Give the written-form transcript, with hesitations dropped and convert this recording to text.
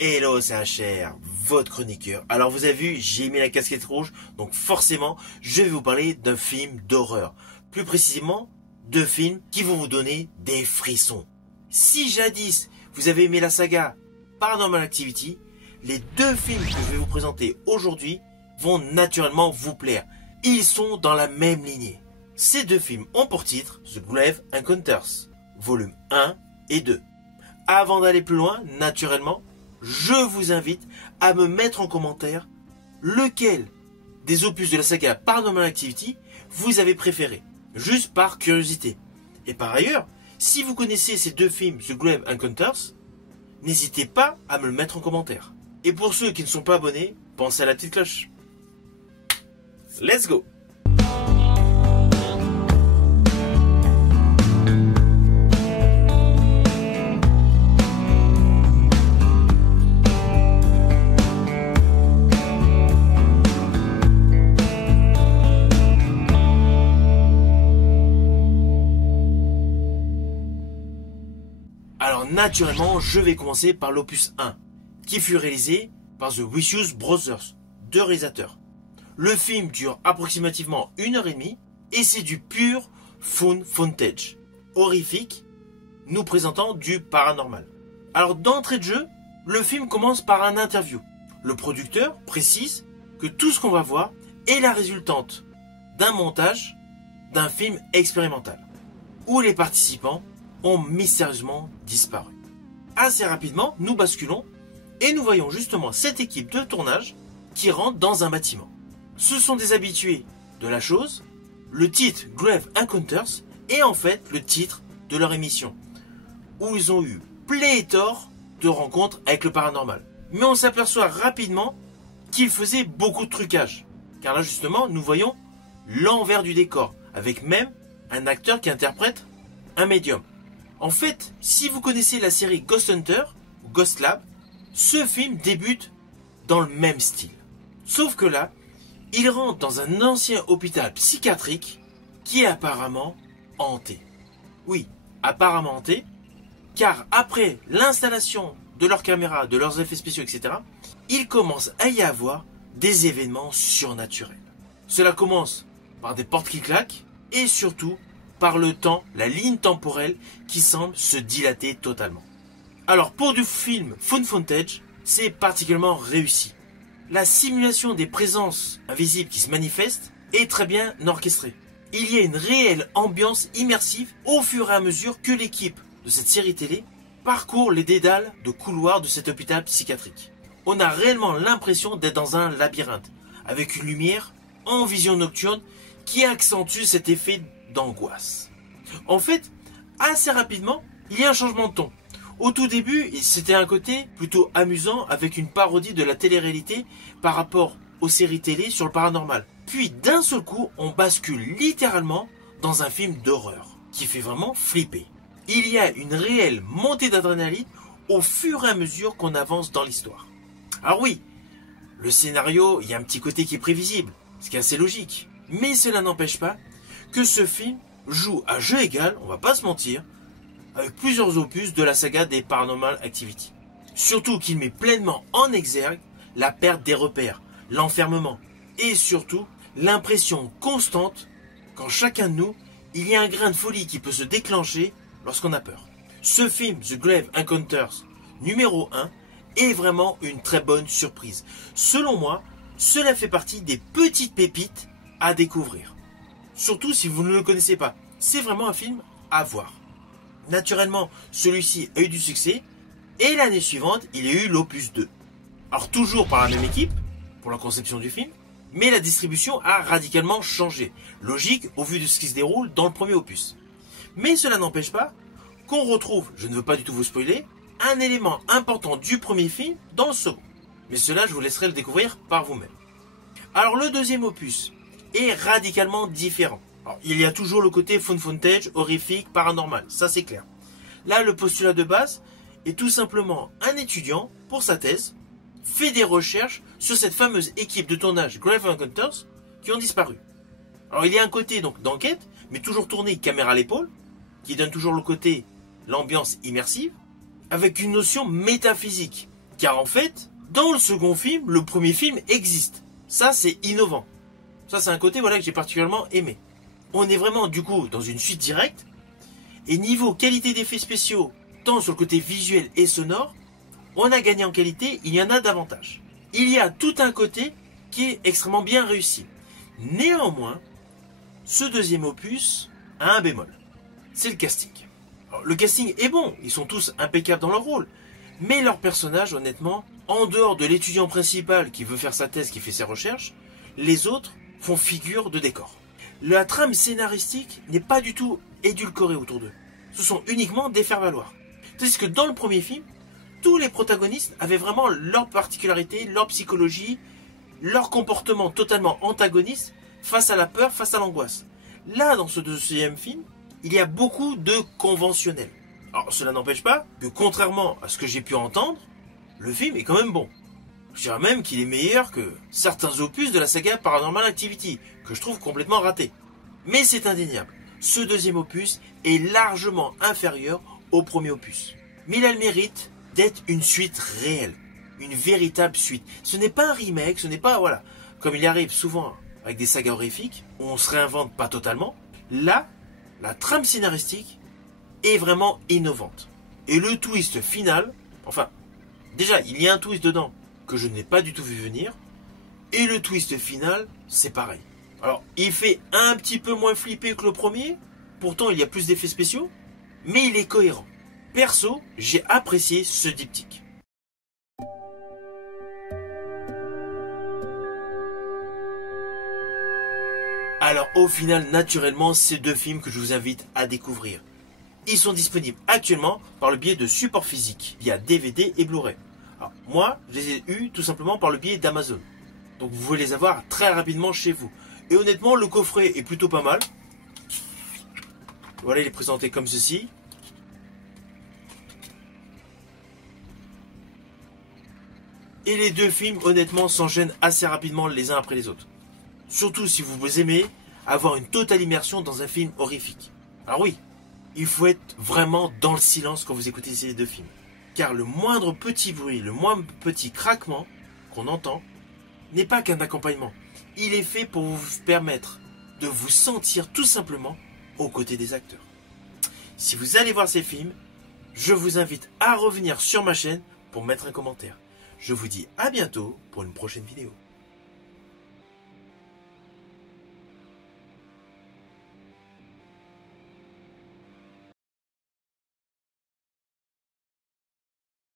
Hello, c'est HR, votre chroniqueur. Alors vous avez vu, j'ai mis la casquette rouge, donc forcément, je vais vous parler d'un film d'horreur. Plus précisément, de films qui vont vous donner des frissons. Si jadis, vous avez aimé la saga Paranormal Activity, les deux films que je vais vous présenter aujourd'hui vont naturellement vous plaire. Ils sont dans la même lignée. Ces deux films ont pour titre The Grave Encounters, volume 1 et 2. Avant d'aller plus loin, naturellement, je vous invite à me mettre en commentaire lequel des opus de la saga Paranormal Activity vous avez préféré, juste par curiosité. Et par ailleurs, si vous connaissez ces deux films The Grave Encounters, n'hésitez pas à me le mettre en commentaire. Et pour ceux qui ne sont pas abonnés, pensez à la petite cloche. Let's go! Alors naturellement, je vais commencer par l'opus 1, qui fut réalisé par The Wachowski Brothers, deux réalisateurs. Le film dure approximativement 1h30 et c'est du pur found footage, horrifique, nous présentant du paranormal. Alors d'entrée de jeu, le film commence par un interview. Le producteur précise que tout ce qu'on va voir est la résultante d'un montage d'un film expérimental, où les participants ont mystérieusement disparu. Assez rapidement, nous basculons et nous voyons justement cette équipe de tournage qui rentre dans un bâtiment. Ce sont des habitués de la chose. Le titre Grave Encounters est en fait le titre de leur émission, où ils ont eu pléthore de rencontres avec le paranormal. Mais on s'aperçoit rapidement qu'ils faisaient beaucoup de trucage, car là justement nous voyons l'envers du décor, avec même un acteur qui interprète un médium. En fait, si vous connaissez la série Ghost Hunter ou Ghost Lab, ce film débute dans le même style. Sauf que là, il rentre dans un ancien hôpital psychiatrique qui est apparemment hanté. Oui, apparemment hanté, car après l'installation de leurs caméras, de leurs effets spéciaux, etc., il commence à y avoir des événements surnaturels. Cela commence par des portes qui claquent et surtout par le temps, la ligne temporelle qui semble se dilater totalement. Alors pour du film found footage, c'est particulièrement réussi. La simulation des présences invisibles qui se manifestent est très bien orchestrée. Il y a une réelle ambiance immersive au fur et à mesure que l'équipe de cette série télé parcourt les dédales de couloirs de cet hôpital psychiatrique. On a réellement l'impression d'être dans un labyrinthe, avec une lumière en vision nocturne qui accentue cet effet d'angoisse. En fait, assez rapidement, il y a un changement de ton. Au tout début, c'était un côté plutôt amusant avec une parodie de la télé-réalité par rapport aux séries télé sur le paranormal. Puis d'un seul coup, on bascule littéralement dans un film d'horreur qui fait vraiment flipper. Il y a une réelle montée d'adrénaline au fur et à mesure qu'on avance dans l'histoire. Alors oui, le scénario, il y a un petit côté qui est prévisible, ce qui est assez logique. Mais cela n'empêche pas que ce film joue à jeu égal, on va pas se mentir, avec plusieurs opus de la saga des Paranormal Activity. Surtout qu'il met pleinement en exergue la perte des repères, l'enfermement et surtout l'impression constante qu'en chacun de nous, il y a un grain de folie qui peut se déclencher lorsqu'on a peur. Ce film, The Grave Encounters numéro 1, est vraiment une très bonne surprise. Selon moi, cela fait partie des petites pépites à découvrir. Surtout si vous ne le connaissez pas. C'est vraiment un film à voir. Naturellement, celui-ci a eu du succès et l'année suivante, il y a eu l'opus 2. Alors toujours par la même équipe pour la conception du film, mais la distribution a radicalement changé. Logique au vu de ce qui se déroule dans le premier opus. Mais cela n'empêche pas qu'on retrouve, je ne veux pas du tout vous spoiler, un élément important du premier film dans le second. Mais cela, je vous laisserai le découvrir par vous-même. Alors le deuxième opus est radicalement différent. Alors, il y a toujours le côté found footage, horrifique, paranormal, ça c'est clair. Là, le postulat de base est tout simplement un étudiant, pour sa thèse, fait des recherches sur cette fameuse équipe de tournage Grave Encounters qui ont disparu. Alors il y a un côté donc d'enquête, mais toujours tourné caméra à l'épaule, qui donne toujours le côté, l'ambiance immersive, avec une notion métaphysique, Car en fait, dans le second film, le premier film existe. Ça, c'est innovant. Ça, c'est un côté voilà, que j'ai particulièrement aimé. On est vraiment, du coup, dans une suite directe. Et niveau qualité d'effets spéciaux, tant sur le côté visuel et sonore, on a gagné en qualité, il y en a davantage. Il y a tout un côté qui est extrêmement bien réussi. Néanmoins, ce deuxième opus a un bémol. C'est le casting. Alors, le casting est bon, ils sont tous impeccables dans leur rôle. Mais leurs personnages, honnêtement, en dehors de l'étudiant principal qui veut faire sa thèse, qui fait ses recherches, les autres font figure de décor. La trame scénaristique n'est pas du tout édulcorée autour d'eux. Ce sont uniquement des faire-valoir. Tandis que dans le premier film, tous les protagonistes avaient vraiment leur particularité, leur psychologie, leur comportement totalement antagoniste face à la peur, face à l'angoisse. Là, dans ce deuxième film, il y a beaucoup de conventionnels. Alors, cela n'empêche pas que, contrairement à ce que j'ai pu entendre, le film est quand même bon. Je dirais même qu'il est meilleur que certains opus de la saga Paranormal Activity, que je trouve complètement raté. Mais c'est indéniable, ce deuxième opus est largement inférieur au premier opus. Mais il a le mérite d'être une suite réelle, une véritable suite. Ce n'est pas un remake, ce n'est pas, voilà, comme il arrive souvent avec des sagas horrifiques, où on se réinvente pas totalement. Là, la trame scénaristique est vraiment innovante. Et le twist final, enfin, déjà, il y a un twist dedans que je n'ai pas du tout vu venir, et le twist final, c'est pareil. Alors, il fait un petit peu moins flipper que le premier, pourtant il y a plus d'effets spéciaux, mais il est cohérent. Perso, j'ai apprécié ce diptyque. Alors au final, naturellement, ces deux films que je vous invite à découvrir. Ils sont disponibles actuellement par le biais de support physique, via DVD et Blu-ray. Alors moi, je les ai eus tout simplement par le biais d'Amazon. Donc vous pouvez les avoir très rapidement chez vous. Et honnêtement, le coffret est plutôt pas mal. Voilà, il est présenté comme ceci. Et les deux films, honnêtement, s'enchaînent assez rapidement les uns après les autres. Surtout si vous aimez avoir une totale immersion dans un film horrifique. Alors oui, il faut être vraiment dans le silence quand vous écoutez ces deux films. Car le moindre petit bruit, le moindre petit craquement qu'on entend n'est pas qu'un accompagnement. Il est fait pour vous permettre de vous sentir tout simplement aux côtés des acteurs. Si vous allez voir ces films, je vous invite à revenir sur ma chaîne pour mettre un commentaire. Je vous dis à bientôt pour une prochaine vidéo.